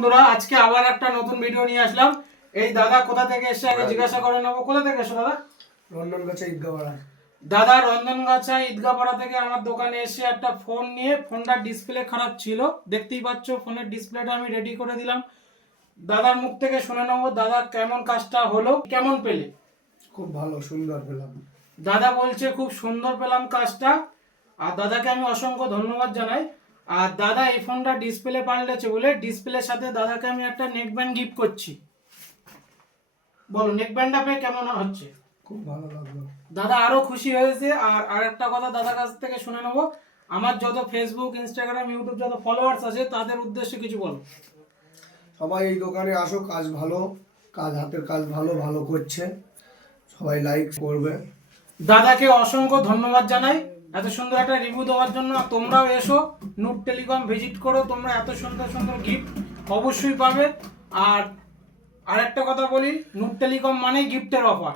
বন্ধুরা, আজকে আবার একটা নতুন ভিডিও নিয়ে আসলাম। এই দাদা কোথা থেকে এসে আগে জিজ্ঞাসা করে নেবো। কোথা থেকে এসো দাদা? রন্ধনগাছা ঈদগাপাড়া। দাদা রন্ধনগাছা ঈদগাপাড়া থেকে আমার দোকানে এসে একটা ফোন নিয়ে, ফোনটার ডিসপ্লে খারাপ ছিল, দেখতেই পাচ্ছ। ফোনের ডিসপ্লেটা আমি রেডি করে দিলাম। দাদার মুখ থেকে শুনে নেবো দাদা কেমন কাজটা হলো, কেমন পেলে। খুব ভালো, সুন্দর পেলাম। দাদা বলছে খুব সুন্দর পেলাম কাজটা, আর দাদাকে আমি অসংখ্য ধন্যবাদ জানাই। আর দাদা এই ফোনটা ডিসপ্লে পাল্টেছে বলে ডিসপ্লের সাথে দাদাকে আমি একটা নেক ব্যান্ড গিফট করছি। বলো নেক ব্যান্ডটা পেয়ে কেমন হচ্ছে? খুব ভালো লাগলো। দাদা আরো খুশি হয়েছে। আর আরেকটা কথা দাদার কাছ থেকে শুনে নেবো, আমার যত ফেসবুক, ইনস্টাগ্রাম, ইউটিউব যত ফলোয়ার্স আছে তাদের উদ্দেশ্যে কিছু বলো। সবাই এই দোকানে আসো, কাজ ভালো, কাজ হাতের কাজ ভালো ভালো করছে, সবাই লাইক করবে। দাদাকে অসংখ্য ধন্যবাদ জানাই এত সুন্দর একটা রিভিউ দেওয়ার জন্য। আর তোমরাও এসো, নুট টেলিকম ভিজিট করো, তোমরা এত সুন্দর সুন্দর গিফট অবশ্যই পাবে। আর আরেকটা কথা বলি, নুট টেলিকম মানেই গিফটের অফার।